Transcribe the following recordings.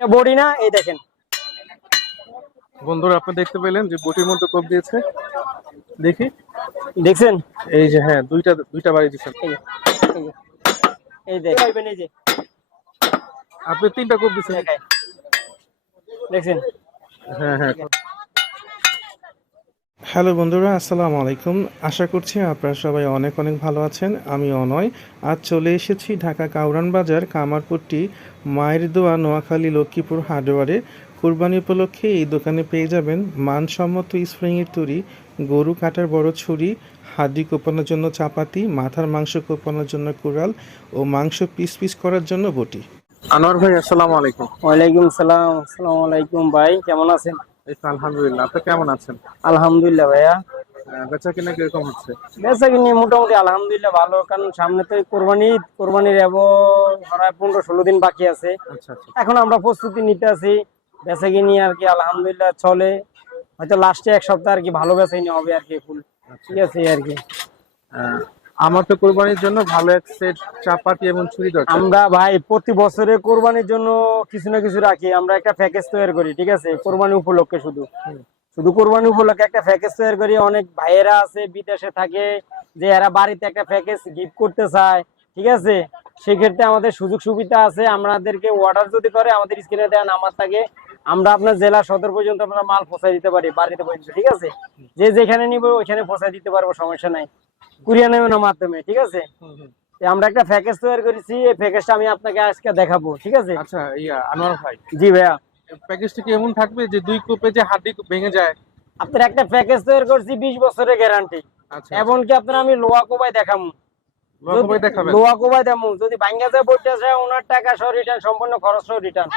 Body না, এই দেখেন বন্ধুরা, আপনি দেখতে পেলেন যে বটির মধ্যে কোপ দিয়েছে। দেখি, দেখছেন? এই যে হ্যাঁ, দুইটা দুইটা বাড়ি দিচ্ছেন। এই যে, এই যে, এই দেখেন, এই যে আপনি তিনটা কোপ দিচ্ছেন। দেখাই, দেখছেন? হ্যাঁ হ্যাঁ। হ্যালো বন্ধুরা, আসসালামু আলাইকুম। আশা করছি আপনারা সবাই অনেক অনেক ভালো আছেন। আমি অনয়। আজ চলে এসেছি ঢাকা কাউরান বাজার কামারপট্টি মায়ের দোয়া নোয়াখালী লক্ষ্মীপুর হার্ডওয়ারে। কুরবানি উপলক্ষে এই দোকানে পেয়ে যাবেন মানসম্মত স্প্রিংয়ের তৈরি গরু কাটার বড় ছুরি, হাড্ডি কোপানোর জন্য চাপাতি, মাথার মাংস কোপানোর জন্য কুড়াল ও মাংস পিস পিস করার জন্য বটি। আনোয়ার ভাই, আসসালামু আলাইকুম। ওয়ালাইকুম সালাম। আসসালামু আলাইকুম ভাই, কেমন আছেন? এই তো আলহামদুলিল্লাহ। আপনি কেমন আছেন? আলহামদুলিল্লাহ ভাইয়া। বেচা কিনা কিরকম হচ্ছে? বেচা কিনে মোটামুটি আলহামদুলিল্লাহ ভালো, কারণ সামনে তো কোরবানির প্রায় 15-16 দিন বাকি আছে। আচ্ছা আচ্ছা। এখন আমরা প্রস্তুতি নিতে আছি, বেচা কিনি আর কি আলহামদুলিল্লাহ চলে। হয়তো লাস্টে এক সপ্তাহ আর কি ভালো বেচা কিনি হবে আর কি, ফুল ঠিক আছে আর কি। আমার তো কোরবানির জন্য ভালো এক সেট চাপাতি এবং ছুরি দরকার। আমরা ভাই প্রতি বছরে কোরবানির জন্য কিছু না কিছু রাখি, আমরা একটা প্যাকেজ তৈরি করি, ঠিক আছে? কোরবানি উপলক্ষে শুধু কোরবানি উপলক্ষে একটা প্যাকেজ তৈরি করি। অনেক ভাইয়েরা আছে বিদেশে থাকে, যে এরা বাড়িতে একটা প্যাকেজ গিফট করতে চায়, ঠিক আছে? সেক্ষেত্রে আমাদের সুযোগ সুবিধা আছে। আমাদেরকে অর্ডার যদি করে, আমাদের স্ক্রিনে দেওয়া নাম্বার থাকে, আমরা আপনার জেলা সদর পর্যন্ত আপনার মাল পৌঁছায় দিতে পারি, বাড়িতে পর্যন্ত, ঠিক আছে? যে যেখানে নিব ওইখানে পৌঁছায় দিতে পারবো, সমস্যা নাই। কুরিয়ারের মাধ্যমে, ঠিক আছে? আমরা একটা প্যাকেজ তৈরি করেছি, এই প্যাকেজটা আমি আপনাকে আজকে দেখাবো, ঠিক আছে? আচ্ছা, আনোয়ার ভাই, জি ভাইয়া। প্যাকেজটা কি এমন থাকবে যে দুই কোপে যে হাড্ডি ভেঙে যায়? আপনার একটা প্যাকেজ তৈরি করছি 20 বছরের গ্যারান্টি। আচ্ছা, এমনকি আপনার আমি লোহা কোবাই দেখাবো, লোকভাবে দেখাবেন? লোহা কোবাই দেবো, যদি ভাঙ্গা যায় বইটা যায় ওনার টাকা সহ রিটার্ন, সম্পূর্ণ খরচ সহ রিটার্ন।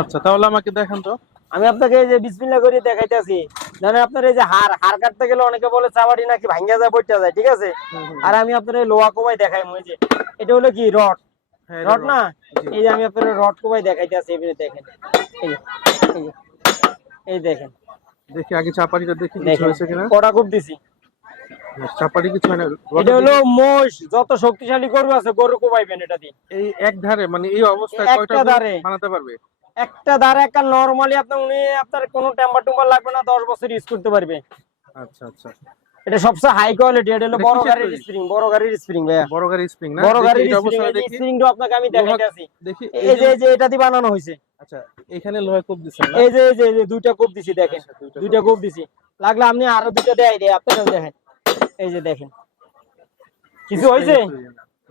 আচ্ছা, তাহলে আমাকে দেখান তো। আমি আপনাকে এই যে বিসমিল্লাহ করে দেখাইতেছি। জানেন আপনার এই যে হাড় কাটতে গেলে অনেকে বলে চাবাড়ি নাকি ভাঙ্গা যায় বইটা যায়, ঠিক আছে? আর আমি আপনার এই লোহা কোবাই দেখাই, এই যে এটা হলো কি রড, হ্যাঁ, রড না? এই যে আমি আপনার রড কোবাই দেখাইতেছি, এবারে দেখেন, এই যে, এই যে, এই দেখেন, দেখি আগে চাপাটিটা দেখি কিছু হয়েছে কিনা। কটা কোপ দিছি। চাপাটি কিছু হয় না। এটা হলো মোষ, যত শক্তিশালী গরু আছে গরু কোবাইবেন এটা দিয়ে। এই এক ধারে, মানে এই অবস্থায় কয়টা একটা ধারে বানাতে পারবে? একটা ধারে একটা নরমালি আপনার কোনো টেম্পার টুম্পার লাগবে না, 10 বছর ইউজ করতে পারবে। আচ্ছা আচ্ছা। এটা সবচেয়ে হাই কোয়ালিটি। এটা হলো বড় গাড়ির স্প্রিং, বড় গাড়ির স্প্রিং ভাইয়া, বড় গাড়ির স্প্রিং না? বড় গাড়ির দেখি এই স্প্রিং। অবস্থায় এই দেখি। স্প্রিংটা আপনাকে আমি দেখাইতেছি। দেখি এই যে এটা দিয়ে বানানো হয়েছে। আচ্ছা, এখানে লোহা কোপ দিছেন না? এই যে দুইটা কোপ দিছি, দেখেন, আচ্ছা, দুইটা কোপ দিছি। লাগলে আপনি আরো দুইটা দেয় আপনারা দেখেন, এই যে দেখেন, কিছু হয়েছে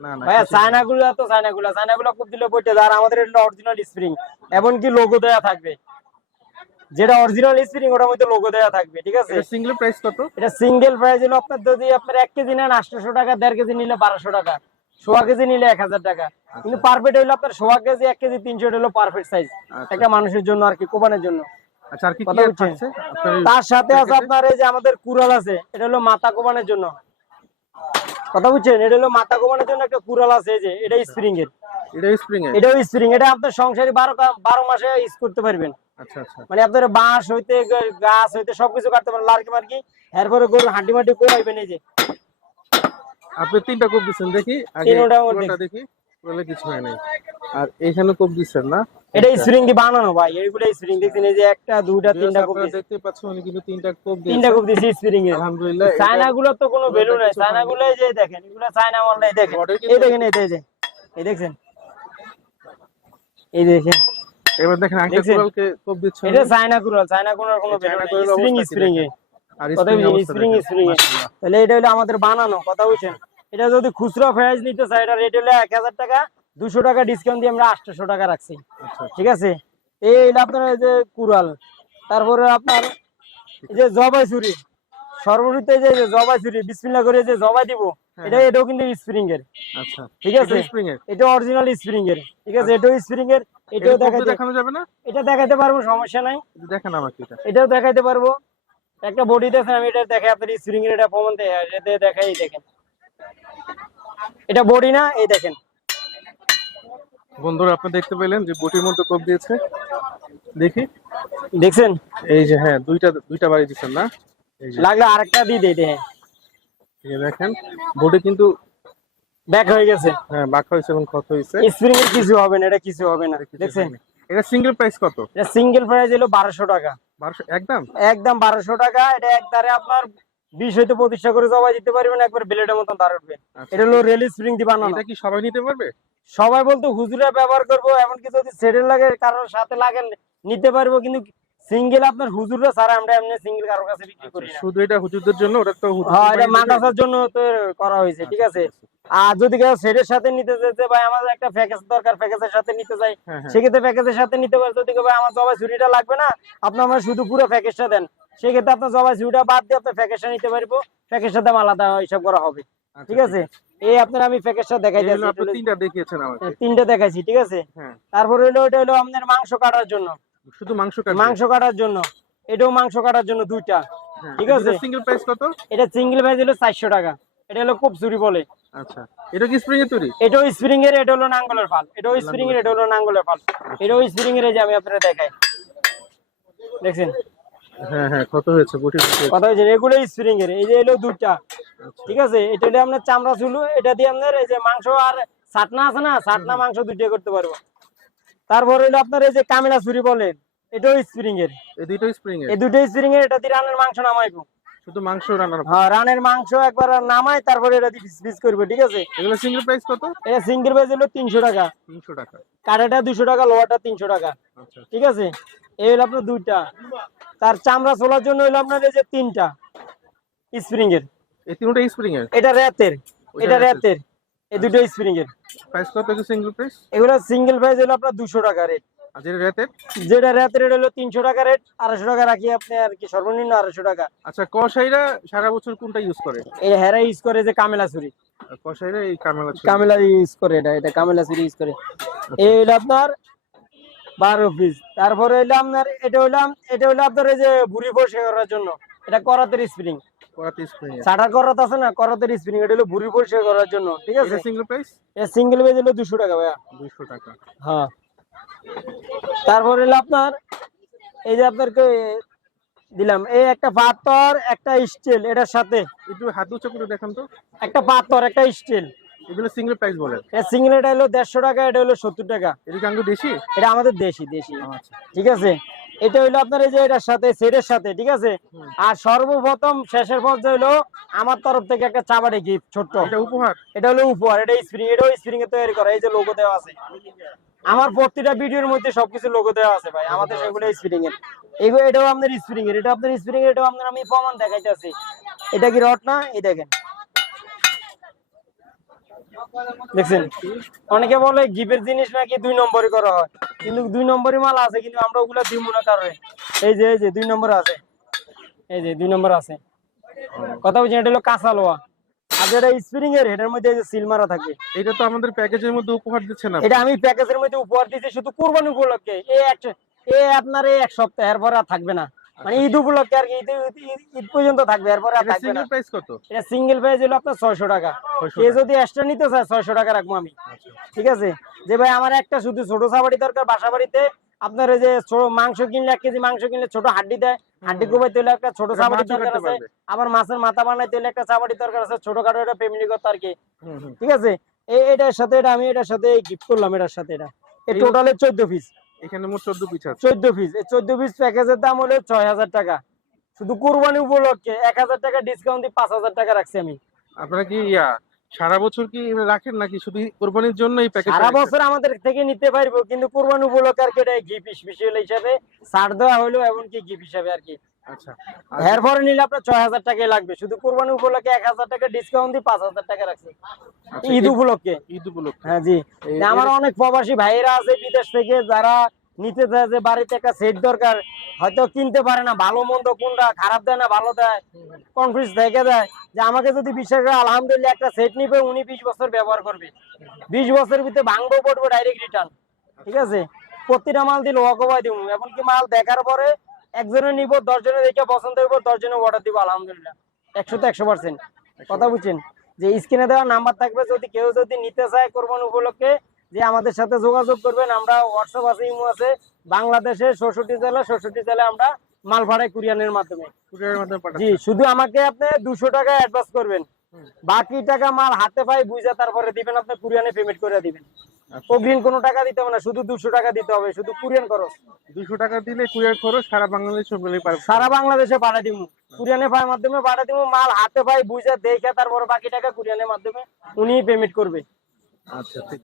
না না ভাইয়া? চায়নাগুলো কোপ দিলে বইটা যায়। আর আমাদের এটা অরিজিনাল স্প্রিং, এমনকি লোগো দেয়া থাকবে। যেটা অরিজিনাল স্প্রিং ওটার মধ্যে লোগো দেওয়া থাকবে, ঠিক আছে? সিঙ্গেল প্রাইস কত? এটা সিঙ্গেল প্রাইস হলো আপনার, যদি আপনার 1 কেজি নেন 800 টাকা, 1.5 কেজি নিলে 1200 টাকা, 1.5 কেজি নিলে 1000 টাকা। কিন্তু পারফেক্ট হলো আপনার 1.5 কেজি 1 কেজি 300 হলো পারফেক্ট সাইজ একটা মানুষের জন্য আর কি, কোবানের জন্য। আচ্ছা, আর কি কথা কি বুঝছেন? আছে? তার সাথে আছে আপনার এই যে আমাদের কুড়াল আছে, এটা হলো মাথা কোবানের জন্য। কথা বুঝছেন? এটা হলো মাথা কোবানের জন্য একটা কুড়াল আছে, এই যে এটা স্প্রিং এর, এটাও স্প্রিং। এটা আপনার সংসারে 12 মাসে ইউজ করতে পারবেন। আচ্ছা আচ্ছা। মানে আপনার বাঁশ হইতে গাছ হইতে সবকিছু কাটতে পারেন, লার্কি মার্কি। এরপরে গরুর হাড্ডি মাটি কোবাইবেন, এই যে আপনি তিনটা কোপ দিচ্ছেন, দেখি আগে পুরোটা দেখি, বলে কিছু হয় নাই। আর এখানে কোপ দিচ্ছেন না? এটা স্প্রিং দিয়ে বানানো ভাই, এইগুলো স্প্রিং দেখছেন, এই যে একটা দুইটা তিনটা কোপ দিছি, দেখতে পাচ্ছেন উনি কিন্তু তিনটা কোপ দিছি স্প্রিং এর। আলহামদুলিল্লাহ। চায়না গুলো তো কোনো ভ্যালু নাই, চায়না গুলো এই যে দেখেন, এগুলো চায়না মাল নাই, দেখেন, এই দেখেন, এই দেখছেন, এই দেখেন। এবার দেখেন আঙ্কেল কুড়ালকে কোপ দিচ্ছেন। এটা চায়না কুড়াল কোনো ভ্যালু নাই, স্প্রিং এ। আর কথা বুঝছেন? স্প্রিং এ। তাহলে এটা হলো আমাদের বানানো, কথা বুঝছেন? এটা যদি খুচরা প্রাইস নিতে চাই, এটা রেট হলো 1000 টাকা, 200 টাকা ডিসকাউন্ট দিয়ে আমরা 800 টাকা রাখছি, ঠিক আছে? এই হলো আপনার এই যে কুড়াল। তারপরে আপনার এই যে জবাই ছুরি, সর্বরিতে যে জবাই ছুরি বিসমিল্লাহ করে যে জবাই দিব, এটাও কিন্তু স্প্রিং এর। আচ্ছা, ঠিক আছে? এটা অরিজিনাল স্প্রিং এর, ঠিক আছে? এটাও স্প্রিং এর। এটাও দেখানো যাবে না? এটা দেখাইতে পারবো, সমস্যা নাই। দেখেন আমাকে এটাও দেখাইতে পারবো। একটা বডি দেখেন, আমি এটা দেখাই আপনার স্প্রিং এর, এটা প্রমাণ দেখাই, দেখেন, এটা বডি না, এই দেখেন। বন্ধুরা, আপনি দেখতে পেলেন যে বটির মধ্যে কোপ দিয়েছে। দেখি, দেখছেন? এই যে হ্যাঁ, দুইটা বাড়ি দিচ্ছেন না? এই যে লাগলে আরেকটা দিয়ে দেয়। দেখেন, বডি কিন্তু ব্যাক হয়ে গেছে, হ্যাঁ বাঁকা হয়েছে এবং ক্ষত হয়েছে। স্প্রিং এর কিছু হবে না, এটা কিছু হবে না, দেখছেন? এটা সিঙ্গেল প্রাইস কত? এটা সিঙ্গেল প্রাইস হলো 1200 টাকা। 1200 একদম? একদম 1200 টাকা। এটা একবারে আপনার 20 হইতে 25 করে জবাই দিতে পারবেন, একবার ব্লেডের মতন দাঁড় উঠবে। আচ্ছা। এটা হলো রেল স্প্রিং দিয়ে বানানো। এটা কি সবাই নিতে পারবে? সবাই বলতে হুজুরা ব্যবহার করবো, এমনকি যদি সেটেল লাগে কারোর সাথে লাগে নিতে পারবো, কিন্তু সিঙ্গেল আপনার হুজুররা ছাড়া আমরা এমনি সিঙ্গেল কারোর কাছে বিক্রি করি না। শুধু এটা হুজুরদের জন্য, ওটা তো হ্যাঁ, এটা মাদ্রাসার জন্য তো করা হয়েছে, ঠিক আছে। আর যদি কেউ সেটের সাথে নিতে চাইছে, ভাই আমাদের একটা প্যাকেজ দরকার, প্যাকেজের সাথে নিতে চাই, সেক্ষেত্রে প্যাকেজের সাথে নিতে পারে। যদি ভাই আমার জবাই ছুরিটা লাগবে না, আপনি আমার শুধু পুরো প্যাকেজটা দেন, সেক্ষেত্রে আপনার জবাই ছুরিটা বাদ দিয়ে আপনার প্যাকেজটা নিতে পারবো, প্যাকেজের দাম আলাদা হিসাব করা হবে, ঠিক আছে। এই আপনার আমি প্যাকেজটা দেখাই দিয়েছি, তিনটা দেখিয়েছেন আমাকে। তিনটা দেখাইছি, ঠিক আছে। তারপরে হলো এটা হলো আপনার মাংস কাটার জন্য, শুধু মাংস কাটার জন্য, এটাও মাংস কাটার জন্য দুইটা, ঠিক আছে। সিঙ্গেল প্রাইস কত? এটা সিঙ্গেল প্রাইস হলো 400 টাকা। এটা হলো খুব চুরি বলে। আচ্ছা, এটা কি স্প্রিং এর তৈরি? এটাও স্প্রিং এর, এটা হলো নাঙ্গলের ফাল। এটাও স্প্রিং এর, এটা হলো নাঙ্গলের ফাল। এটাও স্প্রিং এর, এই যে আমি আপনাদের দেখাই, দেখছেন? হ্যাঁ হ্যাঁ, কত হয়েছে বুটি? কথা হয়েছে, এগুলো স্প্রিং এর। এই যে হলো দুইটা, ঠিক আছে। এটা হলো আপনার চামড়া চুলু, এটা দিয়ে আপনার এই যে মাংস আর ছাটনা আছে না, ছাটনা মাংস দুইটা করতে পারবো। তারপর হলো আপনার এই যে কামিলা ছুরি বলেন, এটাও স্প্রিং এর। এই দুইটাই স্প্রিং এর? এই দুইটাই স্প্রিং এর। এটা দিয়ে রানের মাংস নামাইবো, শুধু মাংস রান্না? হ্যাঁ, রানের মাংস একবার নামাই, তারপরে এটা দিয়ে পিস করবো, ঠিক আছে। এগুলো সিঙ্গেল প্রাইস কত? এটা সিঙ্গেল প্রাইস হলো 300 টাকা। 300 টাকা। কাটাটা 200 টাকা, লোহাটা 300 টাকা, আচ্ছা, ঠিক আছে। এই হলো আপনার দুইটা। তার চামড়া ছোলার জন্য হলো আপনার এই যে তিনটা স্প্রিং এর। এই তিনটা স্প্রিং এর? এটা রেতের, এটা রেতের, এই দুটো স্প্রিং এর। প্রাইস কত এগুলো সিঙ্গেল প্রাইস? এগুলো সিঙ্গেল প্রাইস হলো আপনার 200 টাকা রেট। আর যেটা রেতের? যেটা রেতের এটা হলো 300 টাকা রেট, 250 টাকা রাখি আপনি আর কি, সর্বনিম্ন 250 টাকা। আচ্ছা, কসাইরা সারা বছর কোনটা ইউজ করে? এই হেরা ইউজ করে যে কামেলা ছুরি, কসাইরা এই কামেলা কামেলা ইউজ করে, এটা কামেলা ছুরি ইউজ করে। এই হলো আপনার 12 পিস। তারপরে হলো আপনার এটা হলো আপনার এই যে বুড়ি পরিষ্কার করার জন্য, এটা করাতের স্প্রিং। করাতে স্প্রিং এর? সাটার করাত আছে না, করাতের স্প্রিং, এটা হলো বুড়ি পরিষ্কার করার জন্য, ঠিক আছে। এটা সিঙ্গেল প্রাইস? এটা সিঙ্গেল প্রাইস হলো 200 টাকা ভাইয়া। 200 টাকা। হ্যাঁ। তারপরে হলো আপনার এই যে আপনাকে দিলাম এই একটা পাথর, একটা স্টিল, এটার সাথে একটু হাত উঁচু করে দেখান তো। একটা পাথর, একটা স্টিল, এগুলো সিঙ্গেল প্রাইস বলেন? এটা সিঙ্গেল, এটা হলো 150 টাকা, এটা হলো 70 টাকা। এটা কি আঙ্গুর দেশি? এটা আমাদের দেশি। আচ্ছা, ঠিক আছে। এটা হইলো আপনার এই যে এটার সাথে, সেটের সাথে, ঠিক আছে। আর সর্বপ্রথম শেষের পর্যায়ে হলো আমার তরফ থেকে একটা চাবাড়ি গিফট, ছোট্ট। এটা উপহার? এটা হলো উপহার। এটা স্প্রিং, এটাও স্প্রিং এ তৈরি করা। এই যে লোগো দেওয়া আছে আমার প্রতিটা ভিডিওর মধ্যে, সবকিছু লোগো দেওয়া আছে ভাই আমাদের, সেগুলো স্প্রিং এর। এগুলো এটাও আপনার স্প্রিং এর, এটা আপনার স্প্রিং এর, এটাও আপনার আমি প্রমাণ দেখাইতেছি। এটা কি রড না? এই দেখেন, দেখছেন। অনেকে বলে গিফটের জিনিস নাকি 2 নম্বরই করা হয়, কিন্তু 2 নম্বরই মাল আছে, কিন্তু আমরা ওগুলা দিব না কারণে। এই যে 2 নম্বর আছে, এই যে 2 নম্বর আছে। কথা বলছি, এটা হলো কাঁচা লোহা। আর যেটা স্প্রিং এর, এটার মধ্যে এই যে সিল মারা থাকে। এটা তো আমাদের প্যাকেজের মধ্যে উপহার দিচ্ছেন না? এটা আমি প্যাকেজের মধ্যে উপহার দিয়েছি শুধু কুরবানি উপলক্ষে। আপনার এই এক সপ্তাহ, এরপর আর থাকবে না, মানে ঈদ উপলক্ষে আর কি, ঈদ পর্যন্ত থাকবে, এরপর আর থাকবে না। সিঙ্গেল প্রাইস কত? এটা সিঙ্গেল প্রাইস হলো আপনার 600 টাকা। কেউ যদি এক্সট্রা নিতে চায় 600 টাকা রাখবো আমি, ঠিক আছে। যে ভাই আমার একটা শুধু ছোট চাবাড়ি দরকার, বাসা বাড়িতে আপনার এই যে মাংস কিনলে, 1 কেজি মাংস কিনলে ছোট হাড্ডি দেয়, হাড্ডি কোবাইতে হলে একটা ছোট চাবাড়ি দরকার আছে। আবার মাছের মাথা বানাইতে হলে একটা চাবাড়ি দরকার আছে, ছোটখাটো একটা ফ্যামিলি করতে আর কি, ঠিক আছে। এটার সাথে এটা আমি এটার সাথে গিফট করলাম, এটার সাথে এটা। এই টোটালে 14 পিস। এখানে মোট 14 পিস আছে। 14 পিস। এই 14 পিস প্যাকেজের দাম হলো 6000 টাকা। শুধু কুরবানি উপলক্ষে 1000 টাকা ডিসকাউন্ট দিয়ে 5000 টাকা রাখছি আমি। আপনারা কি সারা বছর কি রাখেন নাকি শুধু কুরবানির জন্য এই প্যাকেজ? সারা বছর আমাদের থেকে নিতে পারবো, কিন্তু কুরবানি উপলক্ষে আর কি এটা গিফট স্পেশাল হিসাবে ছাড় দেওয়া হলো, এমনকি গিফট হিসাবে আর কি। আচ্ছা, এরপরে নিলে আপনার 6000 টাকাই লাগবে। শুধু কুরবানি উপলক্ষে 1000 টাকা ডিসকাউন্ট দিয়ে 5000 টাকা রাখছি ঈদ উপলক্ষে। ঈদ উপলক্ষে? হ্যাঁ জি। আমার অনেক প্রবাসী ভাইয়েরা আছে বিদেশ থেকে, যারা নিতে চায় যে বাড়িতে একটা সেট দরকার, হয়তো কিনতে পারে না, ভালো মন্দ কোনটা খারাপ দেয় না ভালো দেয়, কনফিউজ দেখে দেয়, যে আমাকে যদি বিশ্বাস করে আলহামদুলিল্লাহ একটা সেট নিবে, উনি 20 বছর ব্যবহার করবে, 20 বছরের ভিতরে ভাঙবো পড়বো ডাইরেক্ট রিটার্ন, ঠিক আছে। প্রতিটা মাল দিলে ওয়াকবাই দিব, এমনকি মাল দেখার পরে একজনে নিব, 10 জনে দেখে পছন্দ হইব, 10 জনে অর্ডার দিব, আলহামদুলিল্লাহ 100% কথা বুঝছেন। যে স্ক্রিনে দেওয়া নাম্বার থাকবে, যদি কেউ যদি নিতে চায় কোরবানি উপলক্ষে, যে আমাদের সাথে যোগাযোগ করবেন। আমরা হোয়াটসঅ্যাপ আছে, ইমো আছে, বাংলাদেশের 66 জেলায় আমরা মাল ভাড়ায় কুরিয়ারের মাধ্যমে। জি, শুধু আমাকে আপনি 200 টাকা অ্যাডভান্স করবেন, বাকি টাকা মাল হাতে পাই বুঝা তারপরে দিবেন, আপনি কুরিয়ানে পেমেন্ট করে দিবেন। আচ্ছা। অগ্রিম কোনো টাকা দিতে হবে না, শুধু 200 টাকা দিতে হবে, শুধু কুরিয়ান খরচ। 200 টাকা দিলে কুরিয়ার খরচ সারা বাংলাদেশে বলেই পারবে। সারা বাংলাদেশে পাঠিয়ে দিব, কুরিয়ানের মাধ্যমে পাঠিয়ে দিব। মাল হাতে পাই বুঝা দেখে তারপরে বাকি টাকা কুরিয়ানের মাধ্যমে উনি পেমেন্ট করবে। আচ্ছা ঠিক